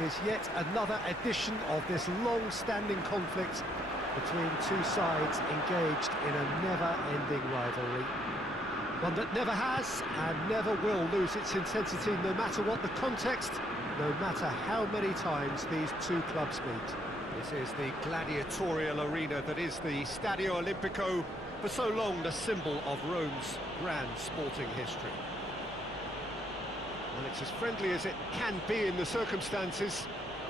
It is yet another edition of this long-standing conflict between two sides engaged in a never-ending rivalry. One that never has and never will lose its intensity, no matter what the context, no matter how many times these two clubs meet. This is the gladiatorial arena that is the Stadio Olimpico, for so long the symbol of Rome's grand sporting history. And it's as friendly as it can be in the circumstances,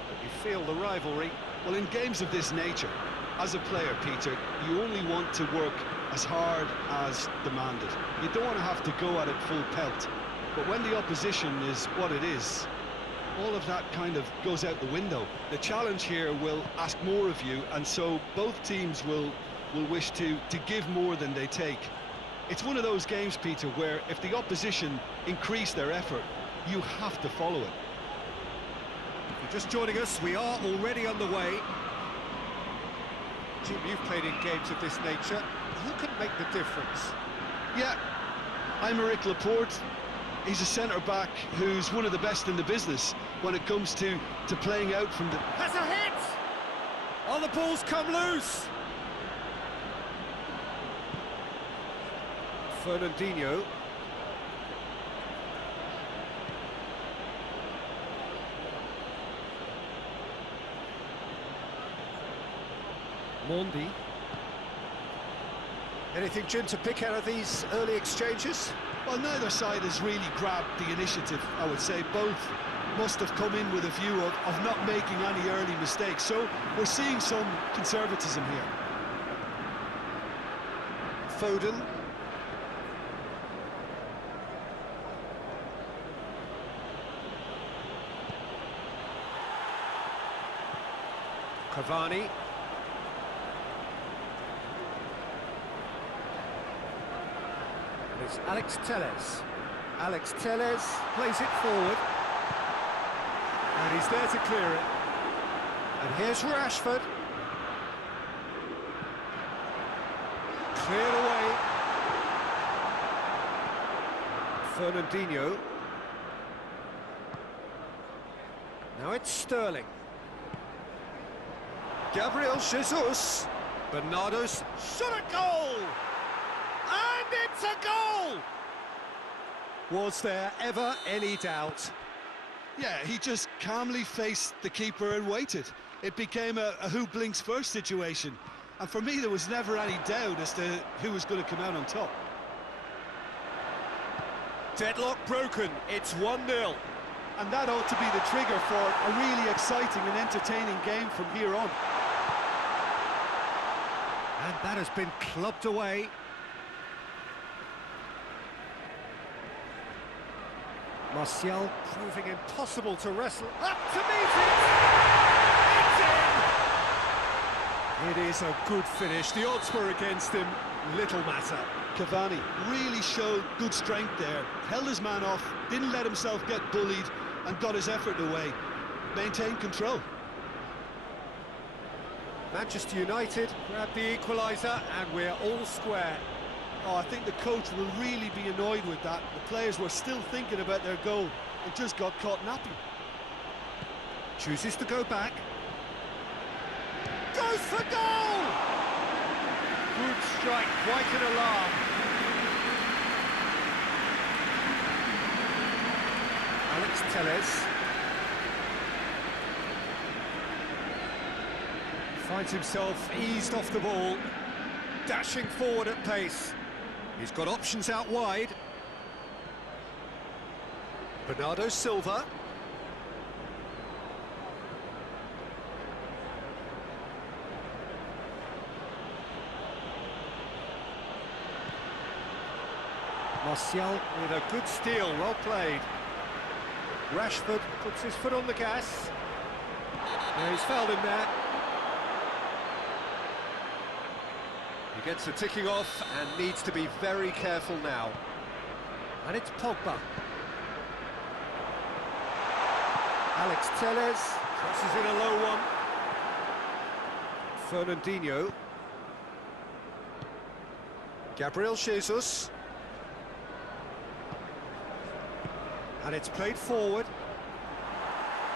but you feel the rivalry. Well, in games of this nature, as a player, Peter, you only want to work as hard as demanded. You don't want to have to go at it full pelt. But when the opposition is what it is, all of that kind of goes out the window. The challenge here will ask more of you, and so both teams will wish to give more than they take. It's one of those games, Peter, where if the opposition increase their effort, you have to follow it. If you're just joining us, we are already underway. Jim, you've played in games of this nature. Who can make the difference? Yeah, I'm Eric Laporte. He's a centre-back who's one of the best in the business when it comes to playing out from the... Has a hit! Oh, the ball's come loose! Fernandinho. Mondi. Anything, Jim, to pick out of these early exchanges? Well, neither side has really grabbed the initiative, I would say. Both must have come in with a view of not making any early mistakes. So we're seeing some conservatism here. Foden. Cavani. It's Alex Telles. Alex Telles plays it forward. And he's there to clear it. And here's Rashford. Cleared away. Fernandinho. Now it's Sterling. Gabriel Jesus. Bernardo's shot at goal! And it's a goal! Was there ever any doubt? Yeah, he just calmly faced the keeper and waited. It became a who blinks first situation. And for me, there was never any doubt as to who was going to come out on top. Deadlock broken, it's 1-0. And that ought to be the trigger for a really exciting and entertaining game from here on. And that has been clubbed away. Martial proving impossible to wrestle up to meet it! It's in! It is a good finish. The odds were against him. Little matter. Cavani really showed good strength there. Held his man off, didn't let himself get bullied, and got his effort away. Maintained control. Manchester United grabbed the equaliser, and we're all square. Oh, I think the coach will really be annoyed with that. The players were still thinking about their goal and just got caught napping. Chooses to go back. Goes for goal! Good strike, quite an alarm. Alex Telles. Finds himself eased off the ball, dashing forward at pace. He's got options out wide. Bernardo Silva. Martial with a good steal, well played. Rashford puts his foot on the gas. Yeah, he's fouled him there. He gets the ticking off and needs to be very careful now. And it's Pogba. Alex Telles crosses in a low one. Fernandinho. Gabriel Jesus. And it's played forward.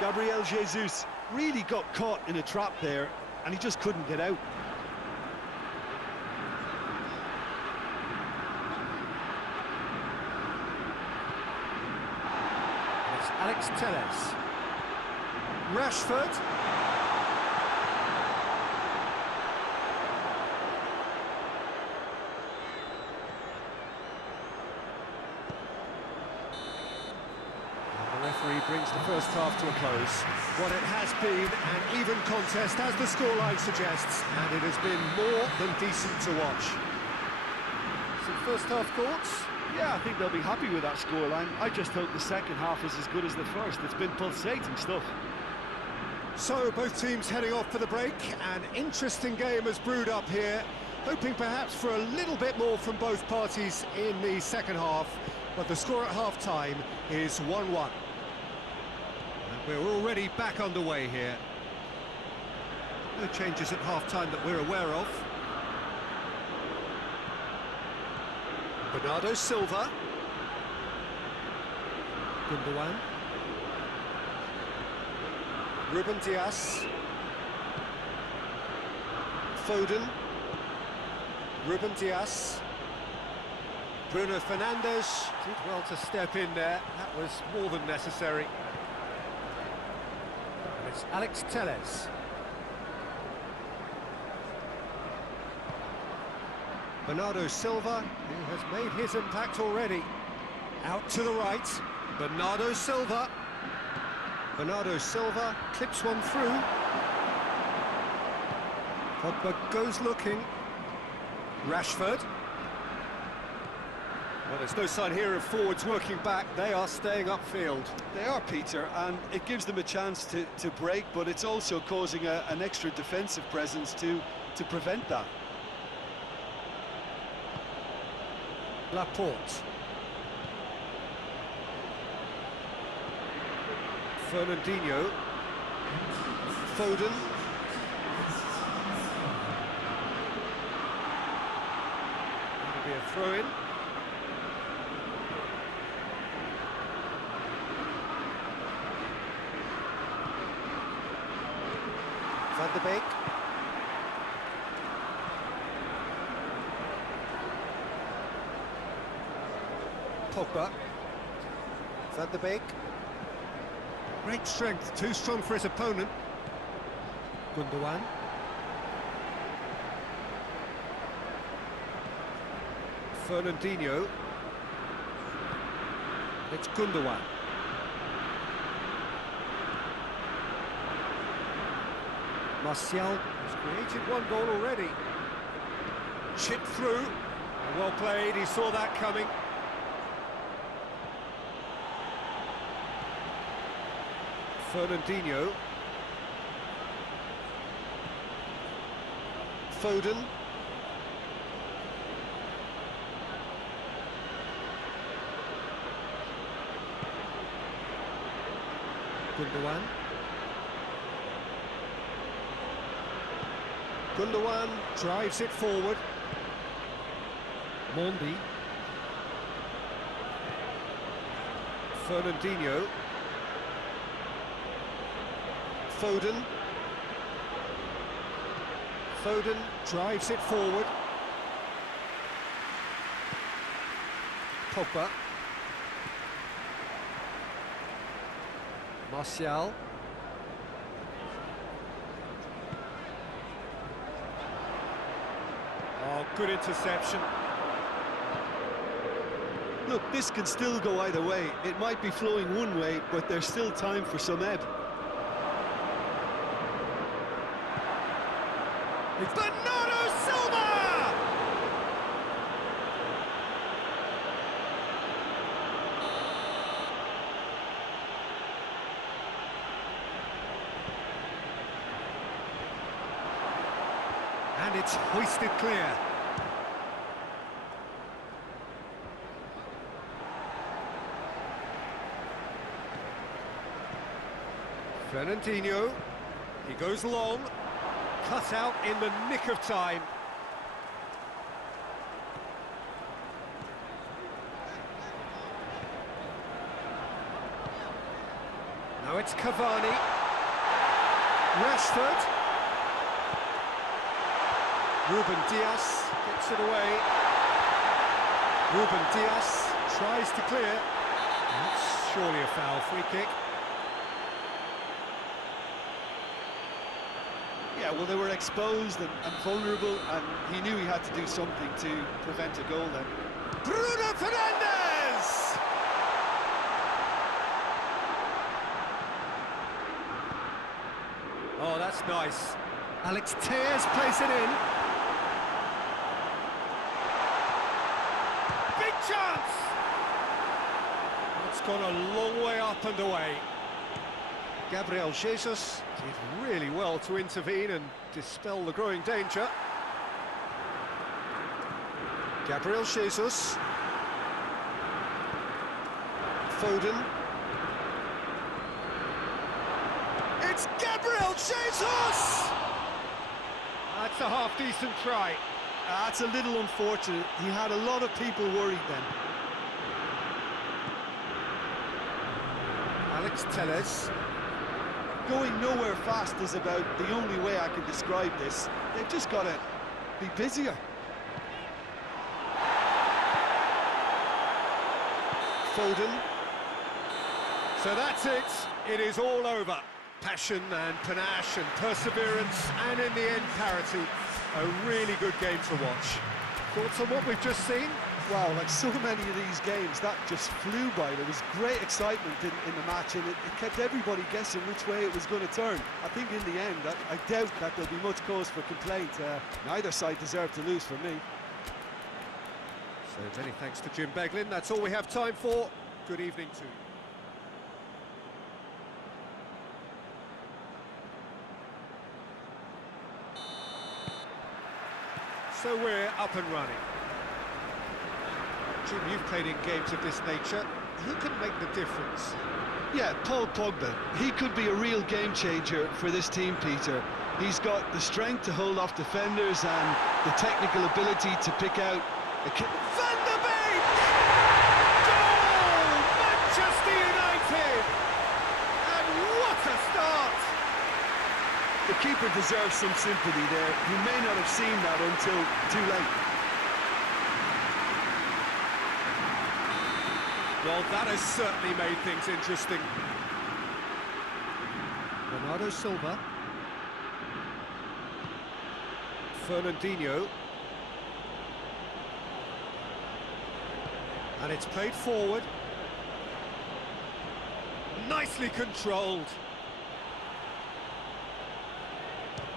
Gabriel Jesus really got caught in a trap there, and he just couldn't get out. It's Alex Telles. Rashford. The referee brings the first half to a close. What it has been an even contest, as the scoreline suggests, and it has been more than decent to watch. Some first half thoughts? Yeah, I think they'll be happy with that scoreline. I just hope the second half is as good as the first. It's been pulsating stuff. So, both teams heading off for the break. An interesting game has brewed up here, hoping perhaps for a little bit more from both parties in the second half, but the score at half-time is 1-1. We're already back underway here. No changes at half-time that we're aware of. Bernardo Silva. Gundogan. Ruben Dias. Foden. Ruben Dias. Bruno Fernandes did well to step in there. That was more than necessary. It's Alex Telles. Bernardo Silva, who has made his impact already. Out to the right. Bernardo Silva. Bernardo Silva clips one through. Pogba goes looking. Rashford. Well, there's no sign here of forwards working back. They are staying upfield. They are, Peter, and it gives them a chance to break, but it's also causing an extra defensive presence to prevent that. Laporte. Fernandinho. Foden. That'll be a throw-in. Van de Beek. Pogba. Van de Beek. Great strength, too strong for his opponent. Gundogan. Fernandinho. It's Gundogan. Martial has created one goal already. Chipped through. Well played, he saw that coming. Fernandinho. Foden. Gundogan. Gundogan drives it forward. Mondi. Fernandinho. Foden. Foden drives it forward. Pogba. Martial. Oh, good interception. Look, this can still go either way. It might be flowing one way, but there's still time for some ebb. It's Bernardo Silva! And it's hoisted clear. Fernandinho, he goes long. Cut out in the nick of time. Now Now it's Cavani. Rashford. Ruben Dias gets it away. Ruben Dias tries to clear. That's surely a foul, free kick. Yeah, well, they were exposed and vulnerable, and he knew he had to do something to prevent a goal then. Bruno Fernandes! Oh, that's nice. Alex Telles plays it in. Big chance! It's gone a long way up and away. Gabriel Jesus did really well to intervene and dispel the growing danger. Gabriel Jesus. Foden. It's Gabriel Jesus! That's a half-decent try. That's a little unfortunate. He had a lot of people worried then. Alex Telles. Going nowhere fast is about the only way I can describe this. They've just got to be busier. Foden. So that's it. It is all over. Passion and panache and perseverance, and in the end, parity. A really good game to watch. Thoughts on what we've just seen? Wow, like so many of these games, that just flew by. There was great excitement in the match, and it kept everybody guessing which way it was going to turn. I think in the end, I doubt that there'll be much cause for complaint. Neither side deserved to lose for me. So many thanks to Jim Beglin. That's all we have time for. Good evening to you. So we're up and running. Jim, you've played in games of this nature. Who can make the difference? Yeah, Paul Pogba. He could be a real game changer for this team, Peter. He's got the strength to hold off defenders and the technical ability to pick out a kick. Van der Beek! Goal! Manchester United! And what a start! The keeper deserves some sympathy there. You may not have seen that until too late. Well, that has certainly made things interesting. Bernardo Silva. Fernandinho. And it's played forward. Nicely controlled.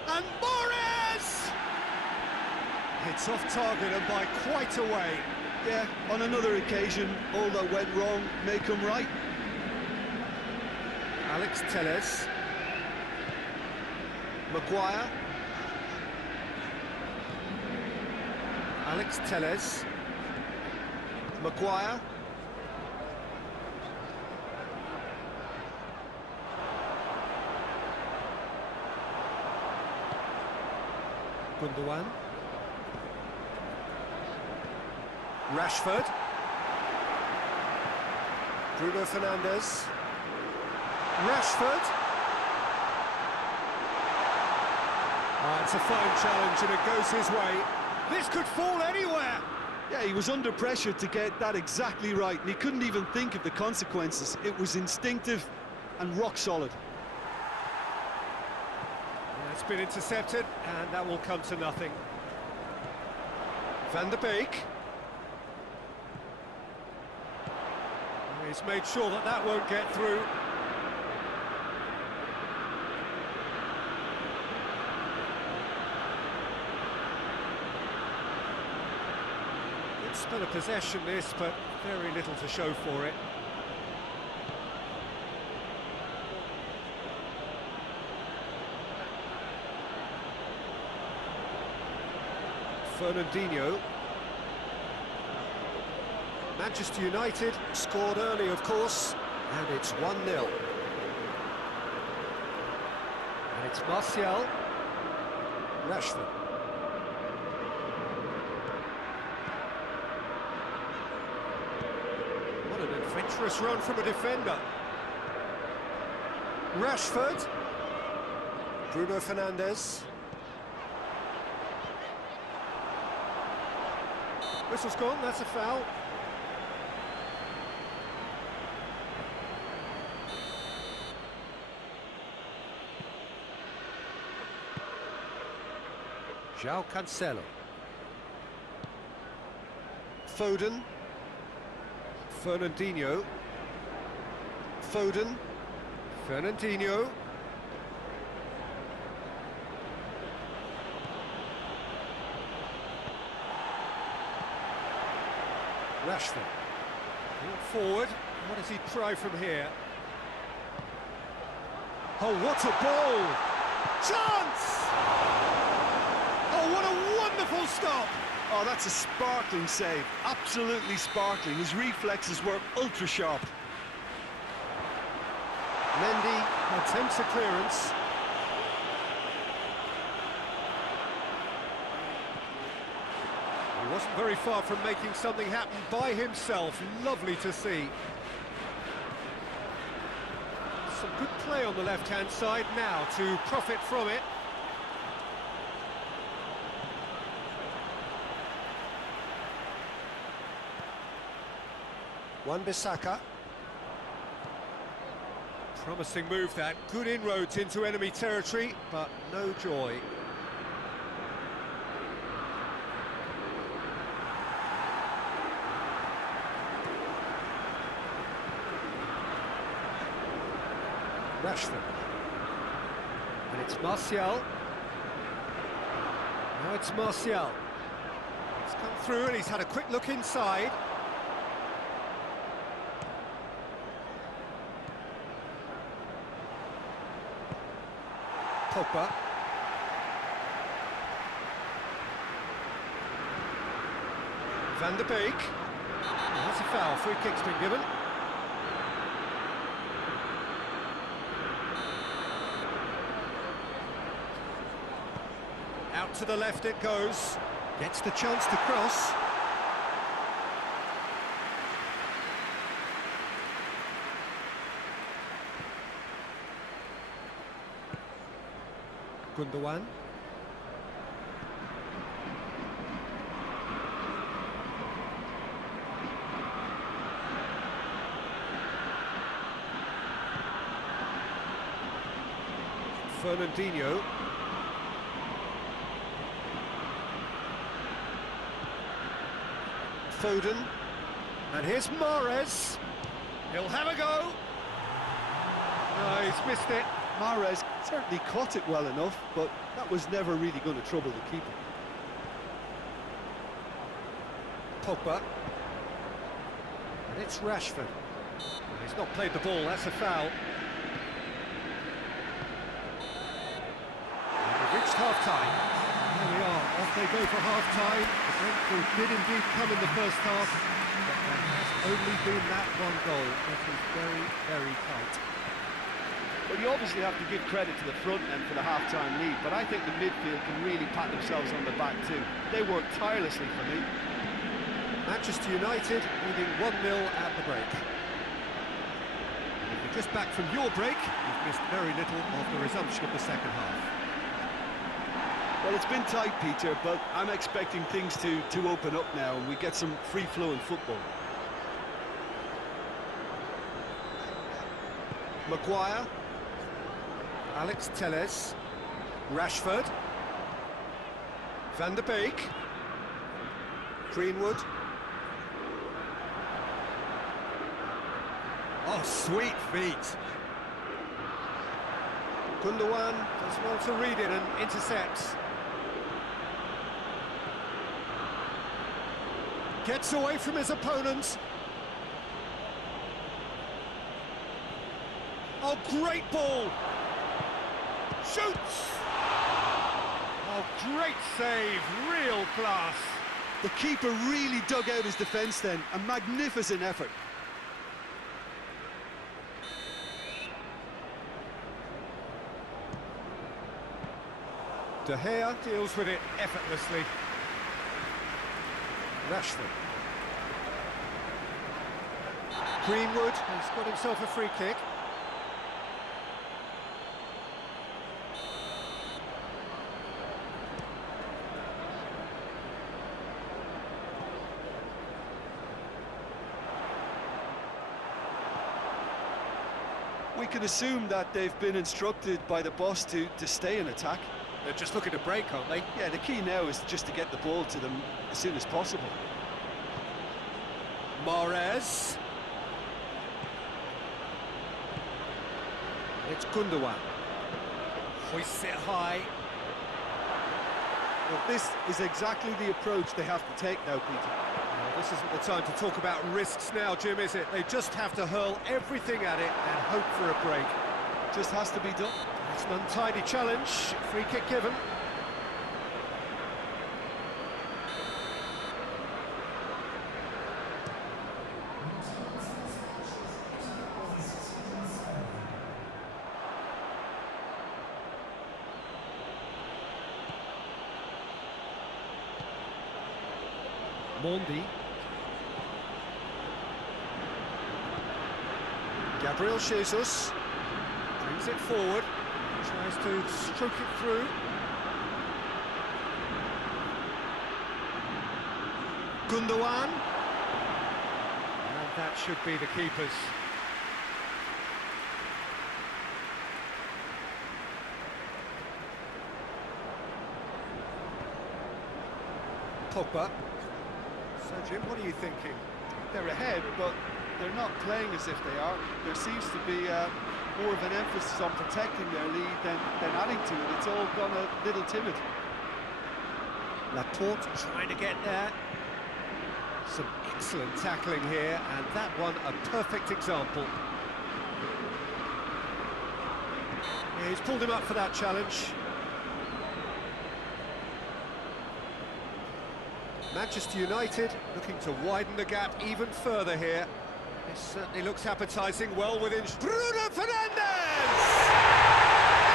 And Morris! It's off target and by quite a way. Yeah, on another occasion, all that went wrong may come right. Alex Telles. Maguire. Alex Telles. Maguire. Gundogan. Rashford. Bruno Fernandes. Rashford. It's a fine challenge and it goes his way. This could fall anywhere. Yeah, he was under pressure to get that exactly right, and he couldn't even think of the consequences. It was instinctive and rock solid. Yeah, it's been intercepted, and that will come to nothing. Van der Beek. He's made sure that that won't get through. Good spell of possession this, but very little to show for it. Fernandinho. Manchester United scored early, of course, and it's 1-0. And it's Martial. Rashford. What an adventurous run from a defender. Rashford. Bruno Fernandes. Whistle's gone, that's a foul. João Cancelo. Foden. Fernandinho. Foden. Fernandinho. Rashford. Forward. What does he try from here? Oh, what a ball! Chance! Oh, what a wonderful stop! Oh, that's a sparkling save. Absolutely sparkling. His reflexes were ultra-sharp. Mendy attempts a clearance. He wasn't very far from making something happen by himself. Lovely to see. Some good play on the left-hand side now to profit from it. Wan-Bissaka. Promising move that, good inroads into enemy territory, but no joy. Rashford. And it's Martial. Now it's Martial. He's come through and he's had a quick look inside. Pogba. Van der Beek. Oh, that's a foul, free kick's been given. Out to the left it goes. Gets the chance to cross. Gundogan. Fernandinho. Foden. And here's Mahrez. He'll have a go. No, he's missed it. Mahrez certainly caught it well enough, but that was never really going to trouble the keeper. Pogba. And it's Rashford. He's not played the ball, that's a foul. And we've reached half-time. There we are, off they go for half-time. The Brentford did indeed come in the first half, but there has only been that one goal. It was very, very tight. Well, you obviously have to give credit to the front end for the half-time lead, but I think the midfield can really pat themselves on the back too. They worked tirelessly for me. Manchester United leading 1-0 at the break. And if you're just back from your break, you've missed very little of the resumption of the second half. Well, it's been tight, Peter, but I'm expecting things to open up now and we get some free-flowing football. Maguire. Alex Telles. Rashford. Van der Beek. Greenwood. Oh, sweet feet. Gundogan does well to read it and intercepts. Gets away from his opponents. Oh, great ball! Shoots! Oh, great save, real class. The keeper really dug out his defence then, a magnificent effort. De Gea deals with it effortlessly. Rashford. Greenwood has got himself a free kick. we can assume that they've been instructed by the boss to stay in attack. They're just looking to break, aren't they? Yeah, the key now is just to get the ball to them as soon as possible. Mahrez. It's Gundogan. Hoists it high. Well, this is exactly the approach they have to take now, Peter. Well, this isn't the time to talk about risks now, Jim, is it? They just have to hurl everything at it and hope for a break. Just has to be done. It's an untidy challenge. Free kick given. Mondi. Gabriel Jesus brings it forward, tries to stroke it through. Gundogan. And that should be the keepers. Pogba. So, Jim, what are you thinking? They're ahead, but they're not playing as if they are. There seems to be more of an emphasis on protecting their lead than adding to it. It's all gone a little timid. Laporte trying to get there. Some excellent tackling here, and that one a perfect example. Yeah, he's pulled him up for that challenge. Manchester United looking to widen the gap even further here. This certainly looks appetising, well within... Bruno Fernandes!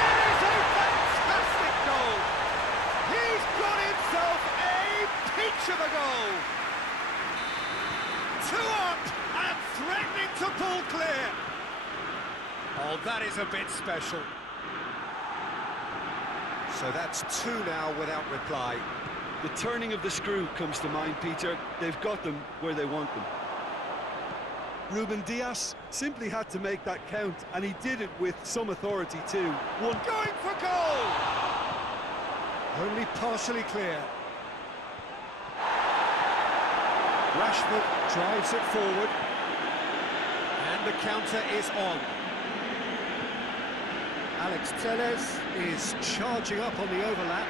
It is a fantastic goal! He's got himself a peach of a goal! 2 up and threatening to pull clear! Oh, that is a bit special. So that's 2 now without reply. The turning of the screw comes to mind, Peter. They've got them where they want them. Ruben Dias simply had to make that count, and he did it with some authority too. One going for goal! Only partially clear. Rashford drives it forward. And the counter is on. Alex Telles is charging up on the overlap.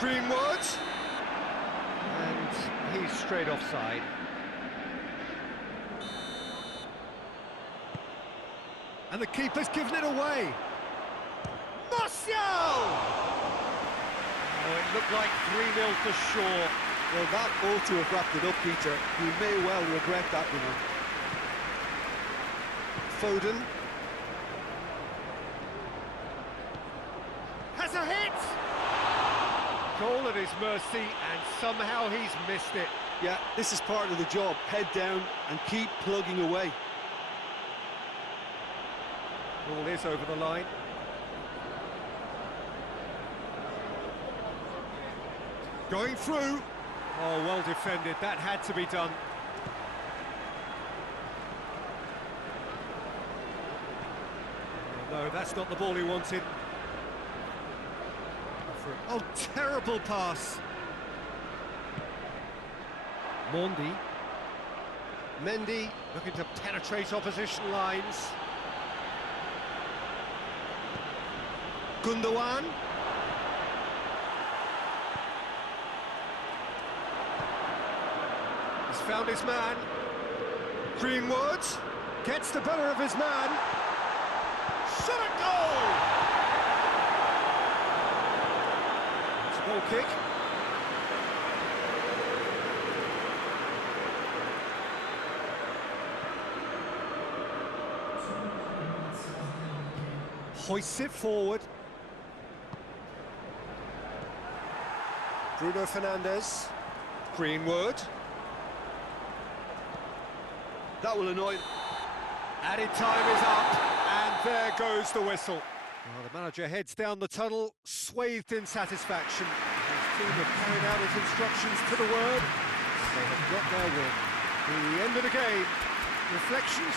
Greenwood, and he's straight offside. And the keeper's given it away. Martial! Oh, it looked like 3-0 for sure. Well, that ought to have wrapped it up, Peter. You may well regret that, you know. Foden. Has a hit! Goal at his mercy, and somehow he's missed it. Yeah, this is part of the job. Head down and keep plugging away. Ball is over the line. Going through. Oh, well defended. That had to be done. Oh, no, that's not the ball he wanted. Oh, terrible pass. Mondi. Mendy looking to penetrate opposition lines. Gundogan. He's found his man. Greenwood gets the better of his man. Shot at goal! Goal kick. Hoists it forward. Bruno Fernandes. Greenwood. That will annoy them. Added time is up, and there goes the whistle. Well, the manager heads down the tunnel, swathed in satisfaction. His team have carried out his instructions to the word. They have got their win. The end of the game, reflections?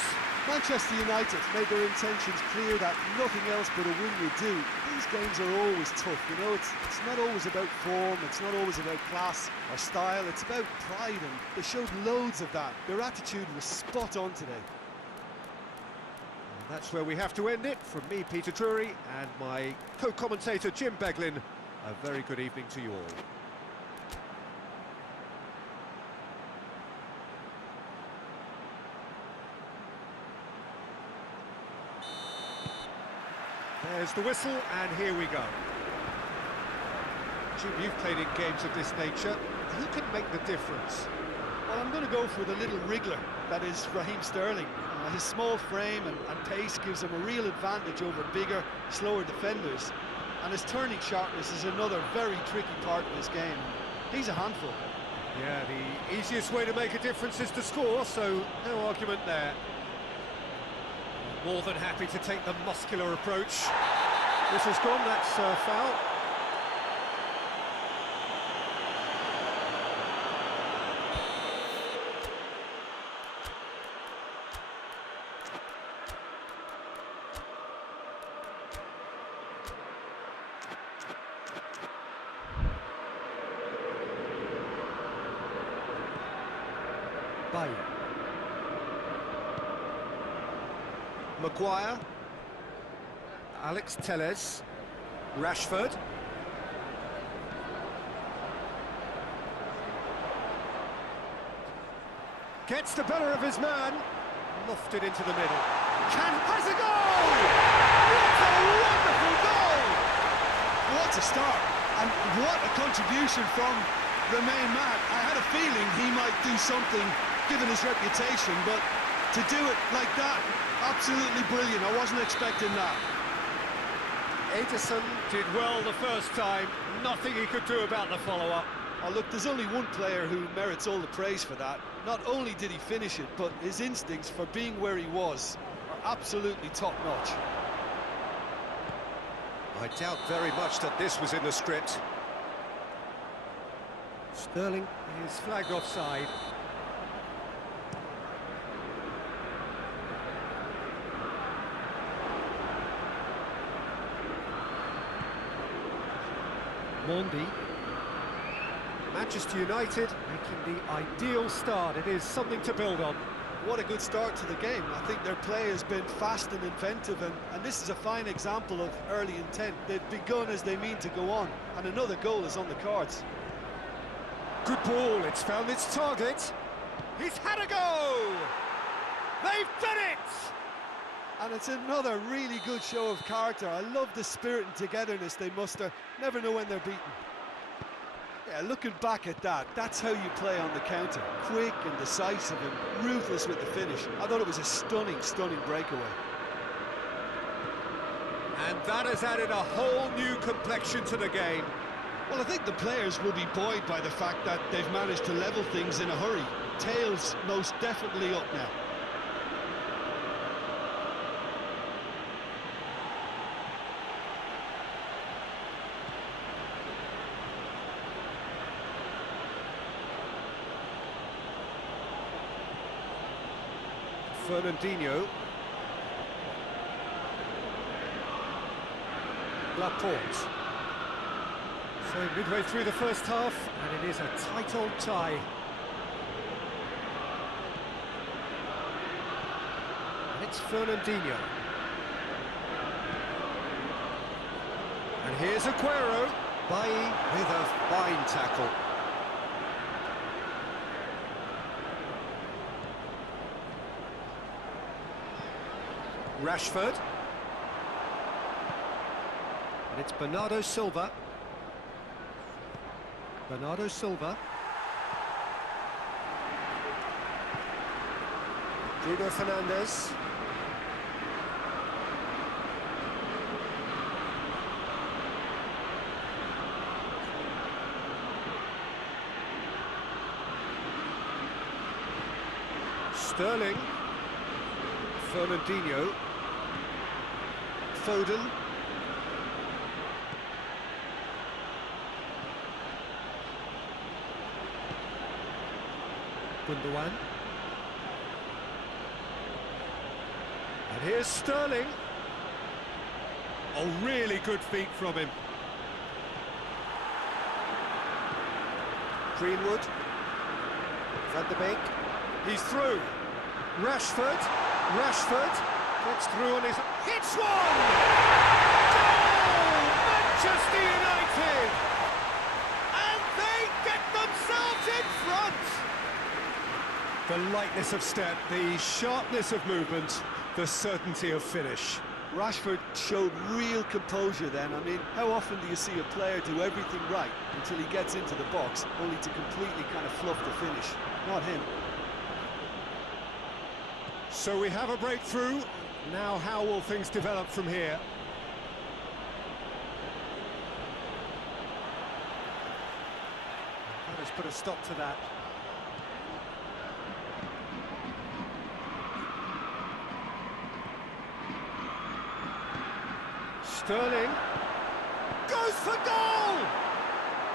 Manchester United made their intentions clear that nothing else but a win would do. These games are always tough, you know, it's not always about form, it's not always about class or style, it's about pride, and they showed loads of that. Their attitude was spot on today. And that's where we have to end it. From me, Peter Drury, and my co-commentator, Jim Beglin, a very good evening to you all. There's the whistle, and here we go. Jim, you've played in games of this nature. Who can make the difference? Well, I'm going to go for the little wriggler, that is Raheem Sterling. His small frame and pace gives him a real advantage over bigger, slower defenders. And his turning sharpness is another very tricky part of his game. He's a handful. Yeah, the easiest way to make a difference is to score, so no argument there. More than happy to take the muscular approach. This has gone, that's foul. Bay. Maguire, Alex Telles, Rashford, gets the better of his man, lofted into the middle, has a goal! What a wonderful goal! What a start, and what a contribution from the main man. I had a feeling he might do something given his reputation, but to do it like that, absolutely brilliant. I wasn't expecting that. Ederson did well the first time, nothing he could do about the follow-up. Oh, look, there's only one player who merits all the praise for that. Not only did he finish it, but his instincts for being where he was are absolutely top-notch. I doubt very much that this was in the script. Sterling is flagged offside. Mondi. Manchester United making the ideal start. It is something to build on. What a good start to the game. I think their play has been fast and inventive, and this is a fine example of early intent. They've begun as they mean to go on, and another goal is on the cards. Good ball, it's found its target. He's had a go! They've done it! And it's another really good show of character. I love the spirit and togetherness they muster. Never know when they're beaten. Yeah, looking back at that, that's how you play on the counter. Quick and decisive and ruthless with the finish. I thought it was a stunning, stunning breakaway. And that has added a whole new complexion to the game. Well, I think the players will be buoyed by the fact that they've managed to level things in a hurry. Tails most definitely up now. Fernandinho. Laporte. So midway through the first half, and it is a tight old tie. And it's Fernandinho. And here's Aguero. Bailly with a fine tackle. Rashford. And it's Bernardo Silva. Bernardo Silva. Bruno Fernandes. Sterling. Fernandinho. Foden. Gundogan. Here's Sterling. Oh, really good feet from him. Greenwood. Van de Beek. He's through. Rashford. Rashford gets through on his... Hits one! Goal! Manchester United! And they get themselves in front! The lightness of step, the sharpness of movement, the certainty of finish. Rashford showed real composure then. I mean, how often do you see a player do everything right until he gets into the box, only to completely kind of fluff the finish? Not him. So we have a breakthrough. Now how will things develop from here? Let us put a stop to that. Sterling goes for goal!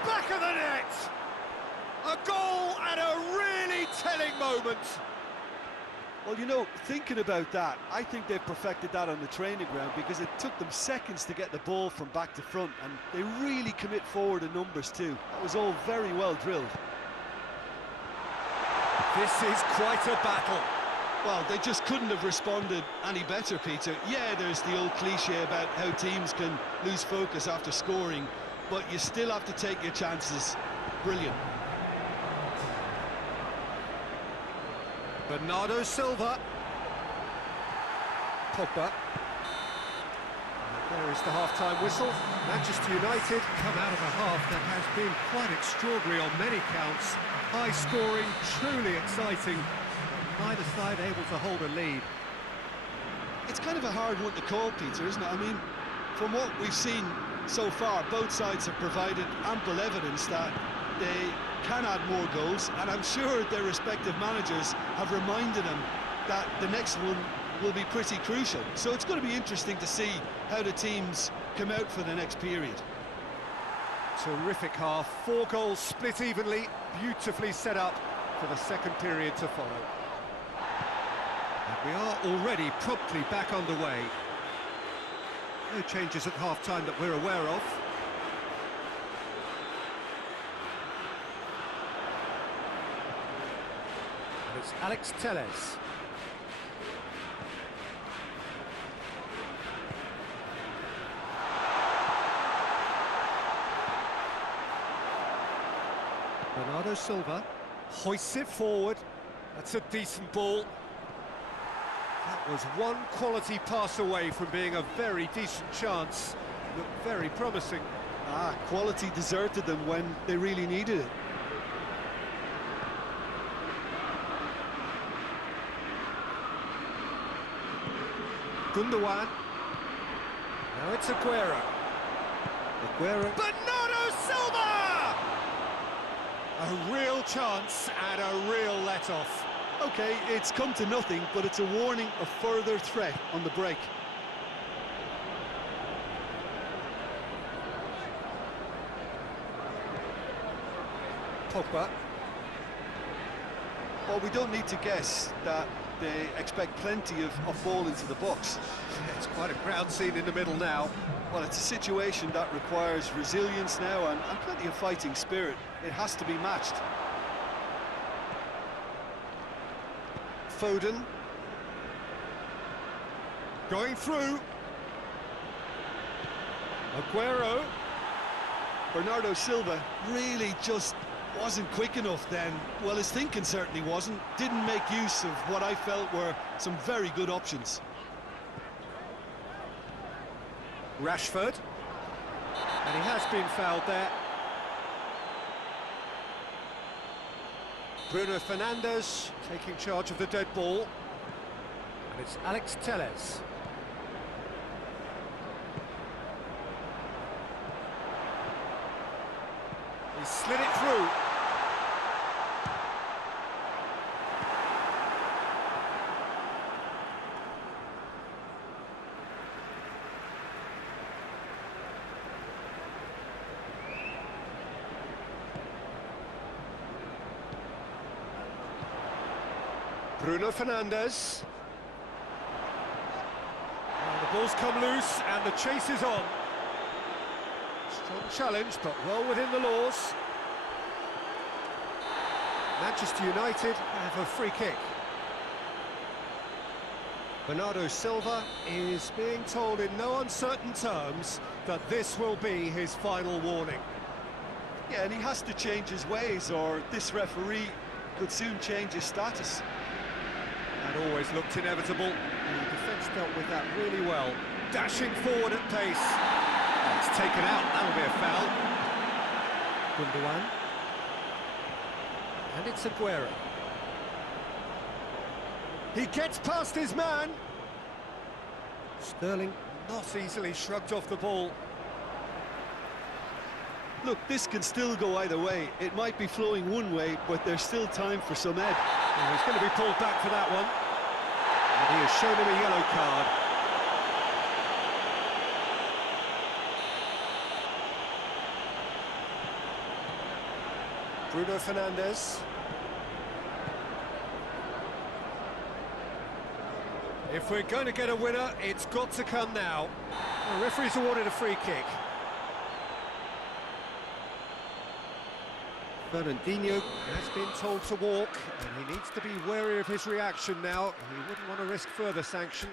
Back of the net! A goal at a really telling moment. Well, you know, thinking about that, I think they've perfected that on the training ground because it took them seconds to get the ball from back to front, and they really commit forward in numbers too. That was all very well drilled. This is quite a battle. Well, they just couldn't have responded any better, Peter. Yeah, there's the old cliche about how teams can lose focus after scoring, but you still have to take your chances. Brilliant. Bernardo Silva. Pogba. There is the half-time whistle. Manchester United come out of a half that has been quite extraordinary on many counts. High scoring, truly exciting. Neither side able to hold a lead. It's kind of a hard one to call, Peter, isn't it? I mean, from what we've seen so far, both sides have provided ample evidence that they can add more goals, and I'm sure their respective managers have reminded them that the next one will be pretty crucial. So it's going to be interesting to see how the teams come out for the next period. Terrific half, 4 goals split evenly, beautifully set up for the second period to follow. And we are already promptly back underway. No changes at half-time that we're aware of. And it's Alex Telles. Bernardo Silva hoists it forward. That's a decent ball. That was one quality pass away from being a very decent chance. Looked very promising. Quality deserted them when they really needed it. Gundogan. Now it's Aguero. Bernardo Silva! A real chance and a real let-off. Okay, it's come to nothing, but it's a warning of further threat on the break. Pogba. Well, we don't need to guess that they expect plenty of ball into the box. It's quite a crowd scene in the middle now. Well, it's a situation that requires resilience now and plenty of fighting spirit. It has to be matched. Foden. Going through. Aguero. Bernardo Silva really just wasn't quick enough then. Well, his thinking certainly wasn't. Didn't make use of what I felt were some very good options. Rashford. And he has been fouled there. Bruno Fernandes taking charge of the dead ball. And it's Alex Telles. He slid it through. Bruno Fernandes. ball's come loose and the chase is on. Strong challenge, but well within the laws. Manchester United have a free kick. Bernardo Silva is being told in no uncertain terms that this will be his final warning. Yeah, and he has to change his ways, or this referee could soon change his status. That always looked inevitable. The defence dealt with that really well. Dashing forward at pace. Oh, it's taken out, that'll be a foul. Gundogan. And it's Aguero. He gets past his man. Sterling not easily shrugged off the ball. Look, this can still go either way. It might be flowing one way, but there's still time for some ebb. Oh, he's going to be pulled back for that one. And he has shown him a yellow card. Bruno Fernandes. If we're going to get a winner, it's got to come now. The referee's awarded a free kick. Fernandinho has been told to walk, and he needs to be wary of his reaction now. He wouldn't want to risk further sanction.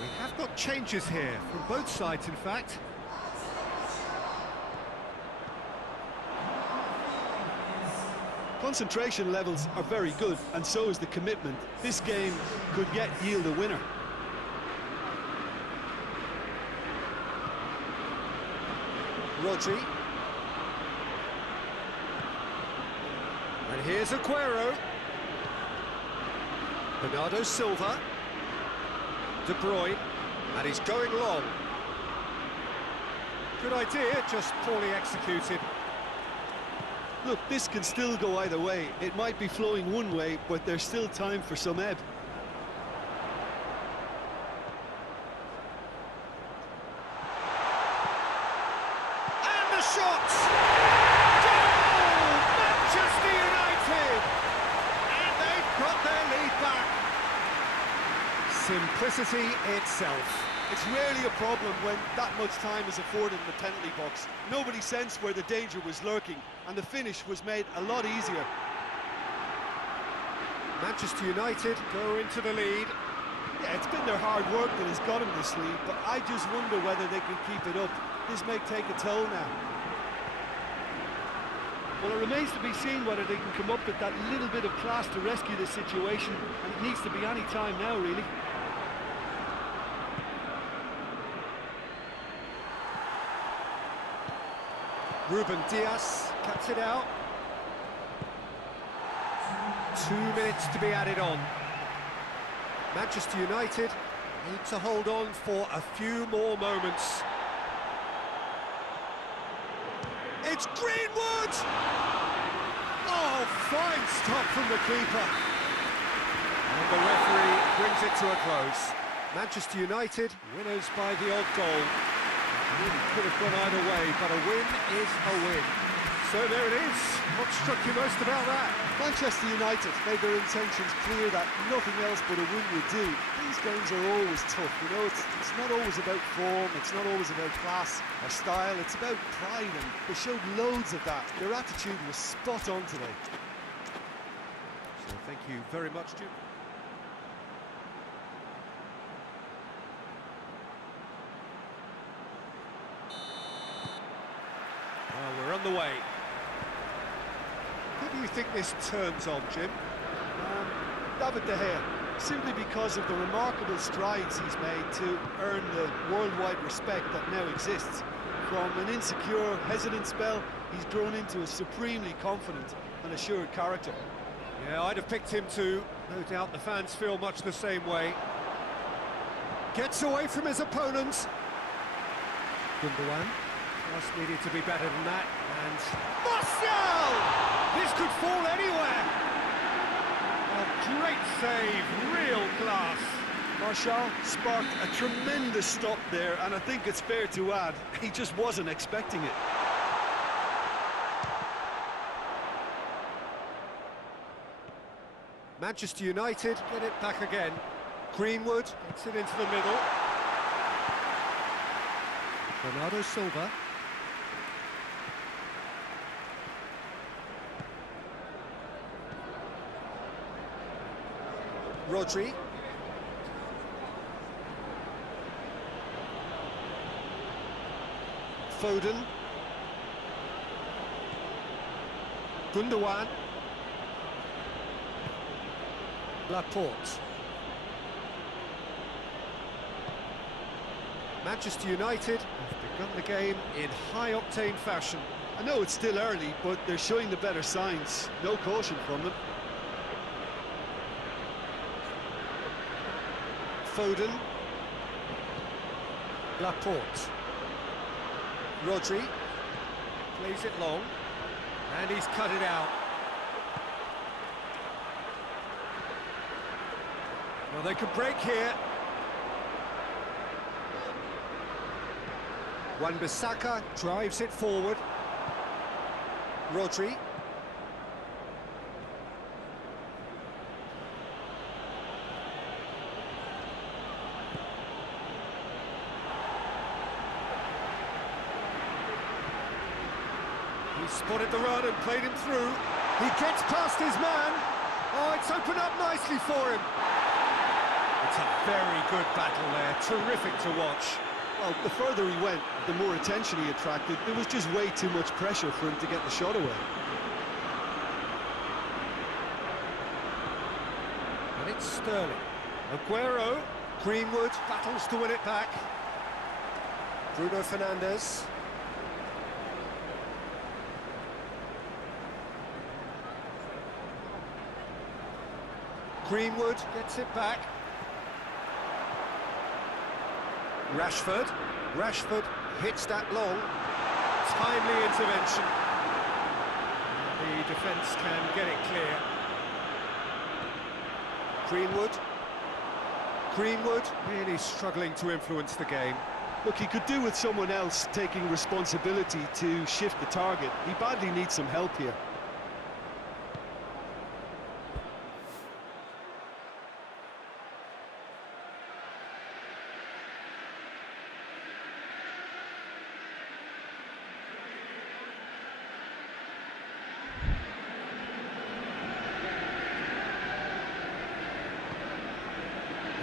We have got changes here, from both sides in fact. Concentration levels are very good, and so is the commitment. This game could yet yield a winner. Rodri. And here's Aguero. Bernardo Silva. De Bruyne. And he's going long. Good idea, just poorly executed. Look, this can still go either way. It might be flowing one way, but there's still time for some ebb. And the shot! Goal! Manchester United! And they've got their lead back. Simplicity itself. It's rarely a problem when that much time is afforded in the penalty box. Nobody sensed where the danger was lurking, and the finish was made a lot easier. Manchester United go into the lead. Yeah, it's been their hard work that has got them this lead, but I just wonder whether they can keep it up. This may take a toll now. Well, it remains to be seen whether they can come up with that little bit of class to rescue the situation, and it needs to be any time now, really. Ruben Dias cuts it out. 2 minutes to be added on. Manchester United need to hold on for a few more moments. It's Greenwood! Oh, fine stop from the keeper. And the referee brings it to a close. Manchester United winners by the odd goal. Really could have gone either way, but a win is a win. So there it is. What struck you most about that? Manchester United made their intentions clear that nothing else but a win would do. These games are always tough, you know, it's not always about form, it's not always about class or style, it's about pride, and they showed loads of that. Their attitude was spot on today. So thank you very much, Jim. Well, we're on the way. Who do you think this turns on, Jim? David De Gea, simply because of the remarkable strides he's made to earn the worldwide respect that now exists. From an insecure, hesitant spell, he's grown into a supremely confident and assured character. Yeah, I'd have picked him too. No doubt the fans feel much the same way. Gets away from his opponents. Gundogan. Just needed to be better than that, and Martial! This could fall anywhere. A great Great save, real class. Martial sparked a tremendous stop there, and I think it's fair to add, he just wasn't expecting it. Manchester United get it back again. Greenwood gets it into the middle. Bernardo Silva. Rodri. Foden. Gundogan. Laporte. Manchester United have begun the game in high-octane fashion. I know it's still early, but they're showing the better signs. No caution from them. Foden. Laporte. Rodri. Plays it long. And he's cut it out. Well, they could break here. Wan-Bissaka drives it forward. Rodri. He spotted the run and played him through. He gets past his man. Oh, it's opened up nicely for him. It's a very good battle there. Terrific to watch. Well, the further he went, the more attention he attracted. There was just way too much pressure for him to get the shot away. And it's Sterling. Aguero. Greenwood battles to win it back. Bruno Fernandes. Greenwood gets it back. Rashford. Rashford hits that long. Timely intervention. The defence can get it clear. Greenwood. Greenwood really struggling to influence the game. Look, he could do with someone else taking responsibility to shift the target. He badly needs some help here.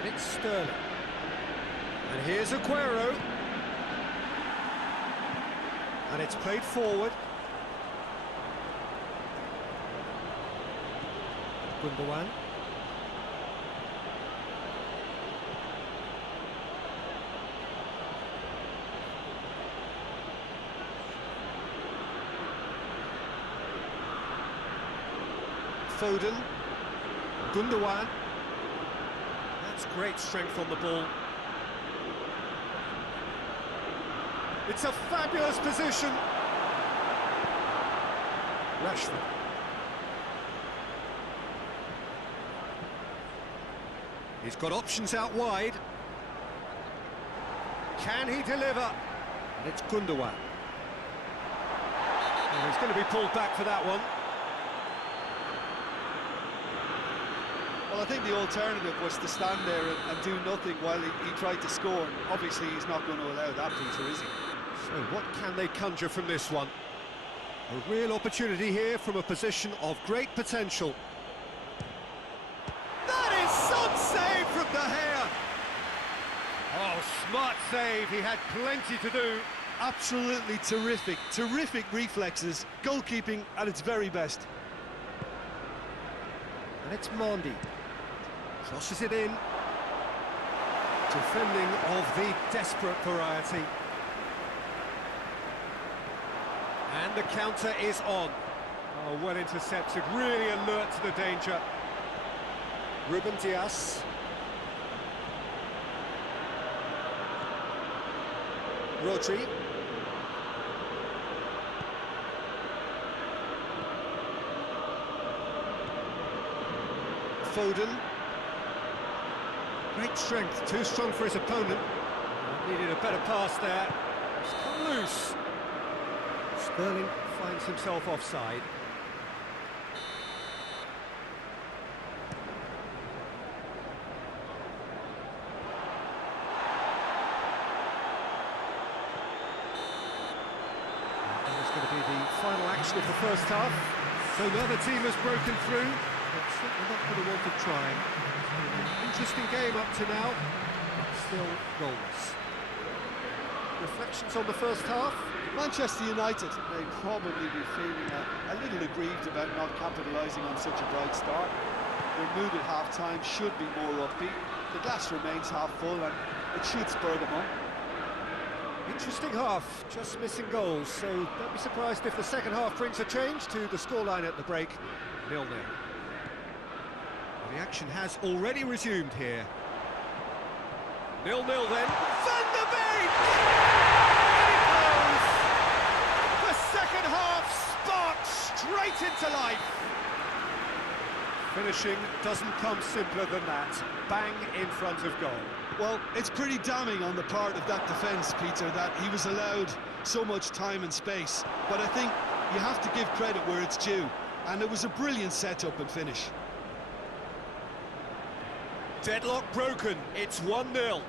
And it's Sterling. And here's Aguero. And it's played forward. Gundogan. Foden. Gundogan. That's great strength on the ball. It's a fabulous position. Rashford. He's got options out wide. Can he deliver? And it's Gundogan. Oh, he's going to be pulled back for that one. Well, I think the alternative was to stand there and do nothing while he tried to score. Obviously, he's not going to allow that, Peter, is he? So what can they conjure from this one? A real opportunity here from a position of great potential. That is some save from De Gea! Oh, smart save, he had plenty to do. Absolutely terrific, terrific reflexes, goalkeeping at its very best. And it's Mendy. Crosses it in. Defending of the desperate variety. And the counter is on. Oh, well intercepted, really alert to the danger. Ruben Dias. Rodri. Foden. Great strength, too strong for his opponent. Needed a better pass there. It's come loose. Sterling finds himself offside. That is going to be the final action of the first half. So now the team has broken through. But certainly not going to want to try. It's been an interesting game up to now, but still goalless. Reflections on the first half? Manchester United may probably be feeling a little aggrieved about not capitalising on such a bright start. Their mood at half-time should be more upbeat. The glass remains half full and it should spur them on. Interesting half, just missing goals, so don't be surprised if the second half brings a change to the scoreline at the break, 0-0. The action has already resumed here. 0-0 then. Van der Beek! In it goes! The second half sparks straight into life. Finishing doesn't come simpler than that. Bang in front of goal. Well, it's pretty damning on the part of that defence, Peter, that he was allowed so much time and space. But I think you have to give credit where it's due. And it was a brilliant setup and finish. Deadlock broken, it's 1-0.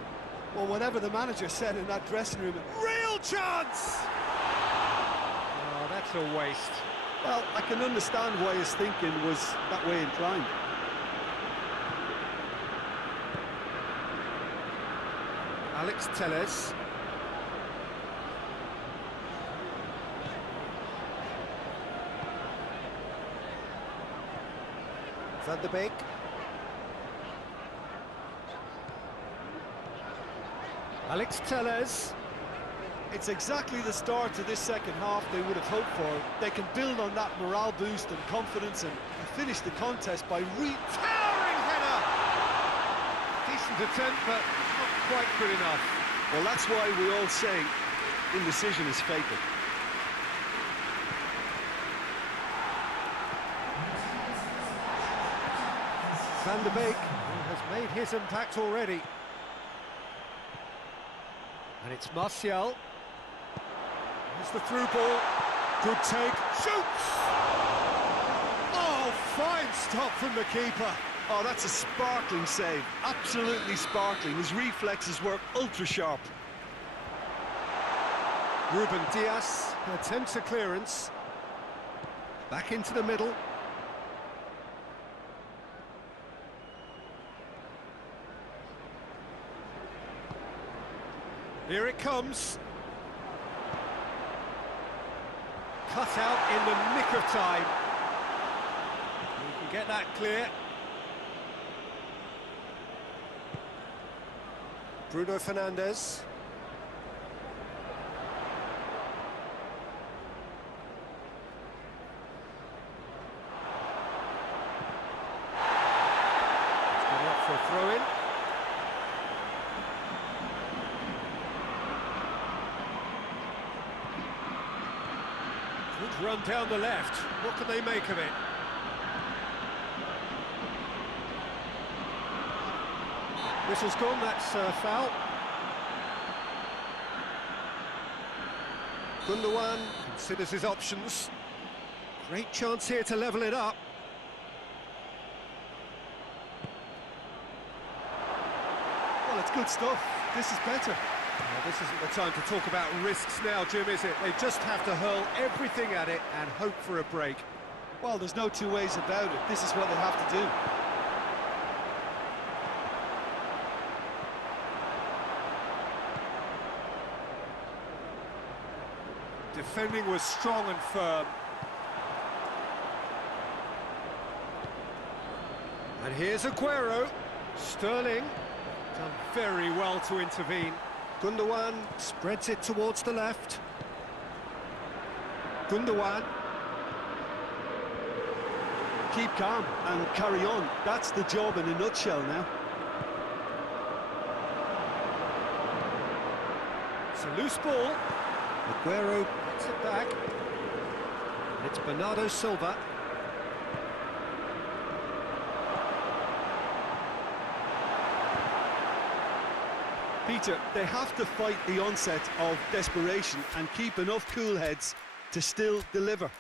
Well, whatever the manager said in that dressing room... Real chance! Oh, that's a waste. Well, I can understand why his thinking was that way inclined. Alex Telles. Van der Beek. Alex Telles. It's exactly the start to this second half they would have hoped for. They can build on that morale boost and confidence and finish the contest by towering header! Decent attempt, but not quite good enough. Well, that's why we all say indecision is fatal. Van der Beek, who has made his impact already. And it's Martial. Here's the through ball. Good take. Shoots! Oh, fine stop from the keeper. Oh, that's a sparkling save. Absolutely sparkling. His reflexes were ultra-sharp. Ruben Dias attempts a clearance. Back into the middle. Here it comes. Cut out in the nick of time. You can get that clear. Bruno Fernandes. It's going up for a throw-in. Good run down the left. What can they make of it? Whistle's gone, that's foul. Gundogan considers his options. Great chance here to level it up. Well, it's good stuff. This is better. This isn't the time to talk about risks now, Jim, is it? They just have to hurl everything at it and hope for a break. Well, there's no two ways about it. This is what they have to do. Defending was strong and firm. And here's Aguero. Sterling done very well to intervene. Gundogan spreads it towards the left. Gundogan. Keep calm and carry on. That's the job in a nutshell now. It's a loose ball. Aguero gets it back. And it's Bernardo Silva. Peter, they have to fight the onset of desperation and keep enough cool heads to still deliver.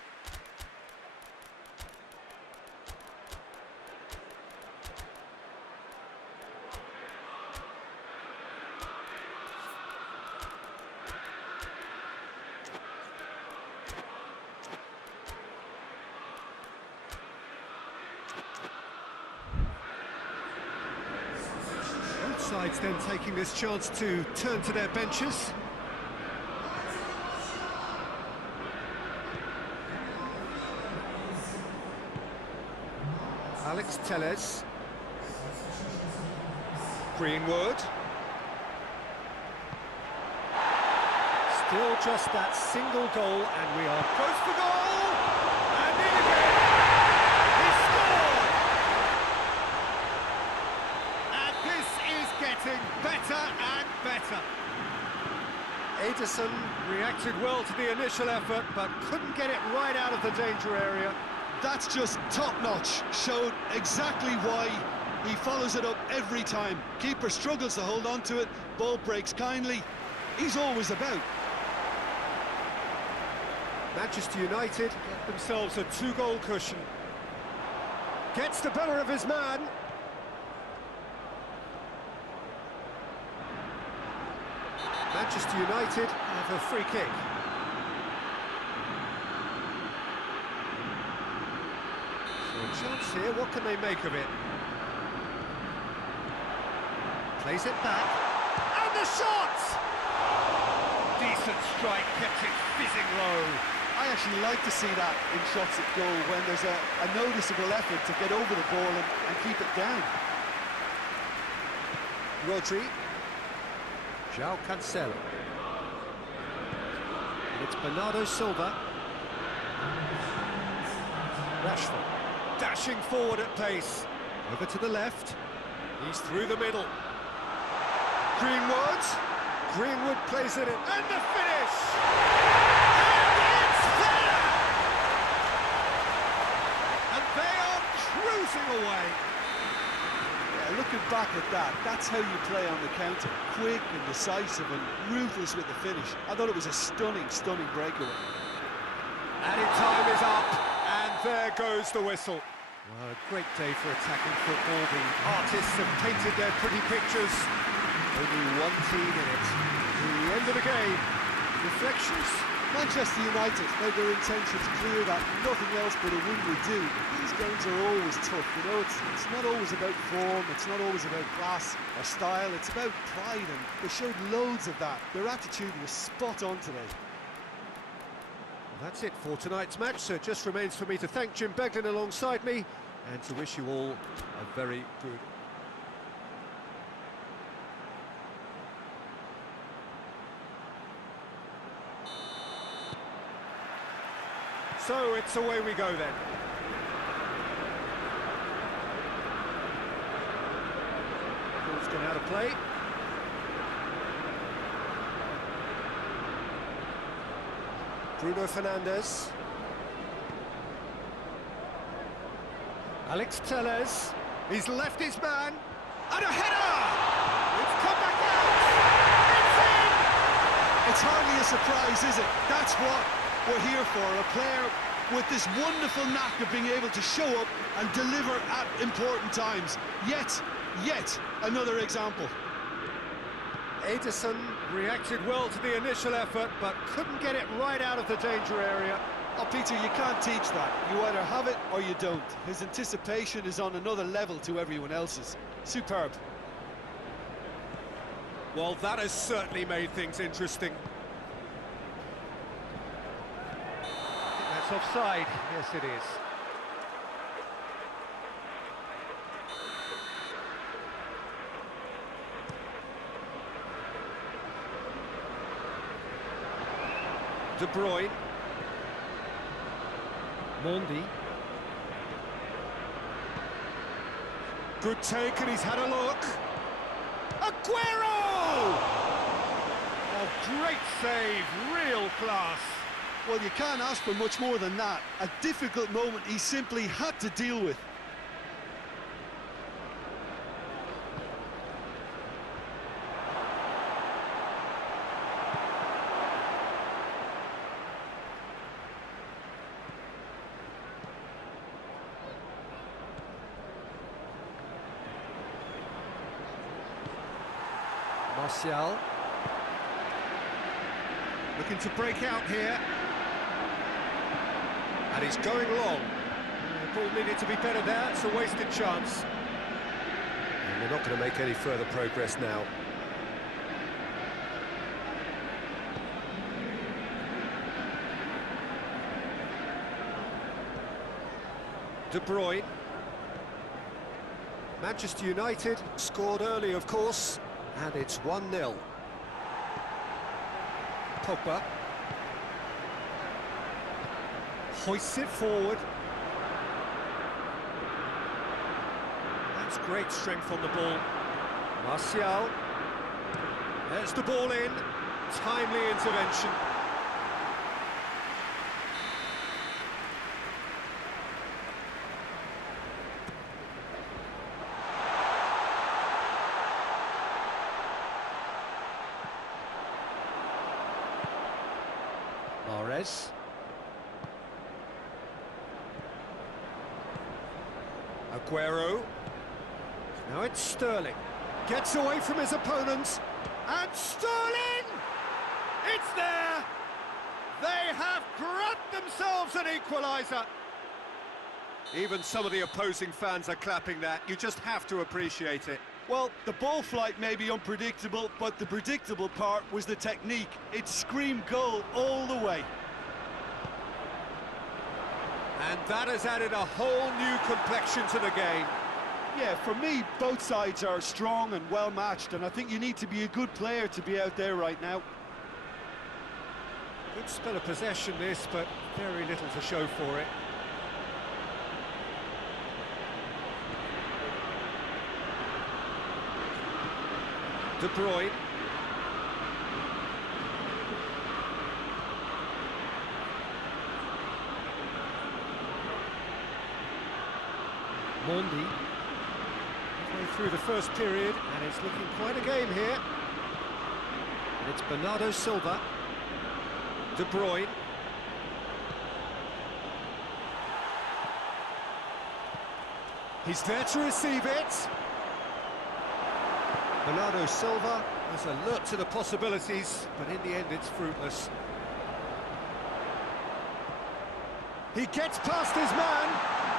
Sides then taking this chance to turn to their benches. Alex Telles. Greenwood. Still just that single goal, and we are close for goal! And in again! He scored! And this is getting better and better. Ederson reacted well to the initial effort, but couldn't get it right out of the danger area. That's just top-notch. Showed exactly why he follows it up every time. Keeper struggles to hold on to it, ball breaks kindly. He's always about. Manchester United get themselves a 2-goal cushion. Gets the better of his man. Manchester United have a free kick. So a chance here, what can they make of it? Plays it back. And the shot! Decent strike, kept it fizzing low. I actually like to see that in shots at goal when there's a noticeable effort to get over the ball and keep it down. Rodri. João Cancelo. And it's Bernardo Silva. Rashford. Dashing forward at pace. Over to the left. He's through the middle. Greenwood. Greenwood plays it in. And the finish! And it's there! And they are cruising away. Yeah, looking back at that, that's how you play on the counter. Quick and decisive and ruthless with the finish. I thought it was a stunning, stunning breakaway. Added time is up, and there goes the whistle. Well, a great day for attacking football. The artists have painted their pretty pictures. Only one team in it. To the end of the game. Reflections? Manchester United made their intentions clear that nothing else but a win would do. These games are always tough, you know, it's not always about form, it's not always about class or style, it's about pride, and they showed loads of that. Their attitude was spot on today. Well, that's it for tonight's match, so it just remains for me to thank Jim Beglin alongside me and to wish you all a very good. So it's away we go then. Ball's gone out of play. Bruno Fernandes. Alex Telles. He's left his man. And a header! It's come back out! It's in! It's hardly a surprise, is it? That's what we're here for, a player with this wonderful knack of being able to show up and deliver at important times. Yet another example. Ederson reacted well to the initial effort, but couldn't get it right out of the danger area. Oh, Peter, you can't teach that. You either have it or you don't. His anticipation is on another level to everyone else's. Superb. Well, that has certainly made things interesting. That's offside. Yes, it is. De Bruyne. Mondi. Good take, and he's had a look. Aguero! Oh, great save, real class. Well, you can't ask for much more than that. A difficult moment he simply had to deal with. Martial. Looking to break out here. And he's going long. The ball needed to be better there, it's a wasted chance. And they're not going to make any further progress now. De Bruyne. Manchester United scored early, of course, and it's 1-0. Pogba. Hoists it forward. That's great strength on the ball. Martial. There's the ball in. Timely intervention. Mahrez. Aguero. Now it's Sterling. Gets away from his opponents. And Sterling! It's there! They have grabbed themselves an equaliser. Even some of the opposing fans are clapping that. You just have to appreciate it. Well, the ball flight may be unpredictable, but the predictable part was the technique. It screamed goal all the way. And that has added a whole new complexion to the game. Yeah, for me, both sides are strong and well-matched, and I think you need to be a good player to be out there right now. Good spell of possession this, but very little to show for it. De Bruyne. Mondi. Halfway through the first period, and it's looking quite a game here. And it's Bernardo Silva. De Bruyne. He's there to receive it. Bernardo Silva is alert to the possibilities, but in the end it's fruitless. He gets past his man,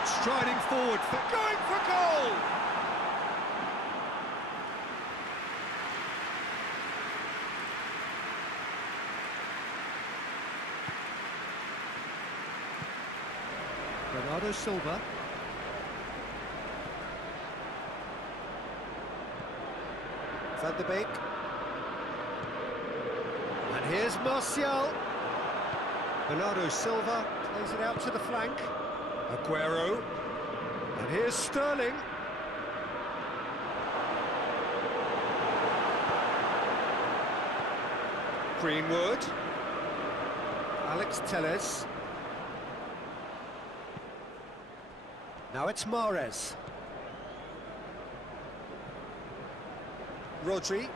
striding forward, going for goal! Bernardo Silva. Van de Beek. And here's Martial. Bernardo Silva plays it out to the flank. Aguero. And here's Sterling. Greenwood. Alex Telles. Now it's Mahrez. Rodri.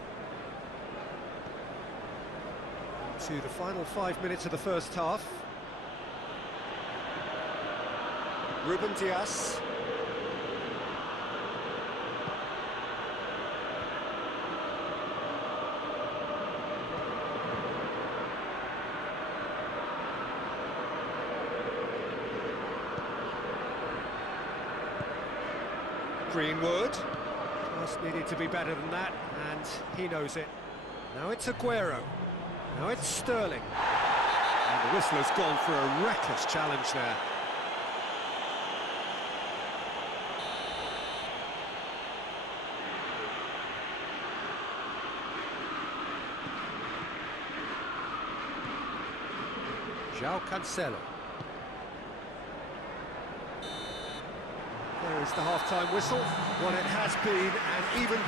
To the final 5 minutes of the first half. Ruben Dias. Greenwood. Pass needed to be better than that, and he knows it. Now it's Aguero. Now it's Sterling. And the whistle has gone for a reckless challenge there. João Cancelo. There is the half-time whistle. What it has been, and even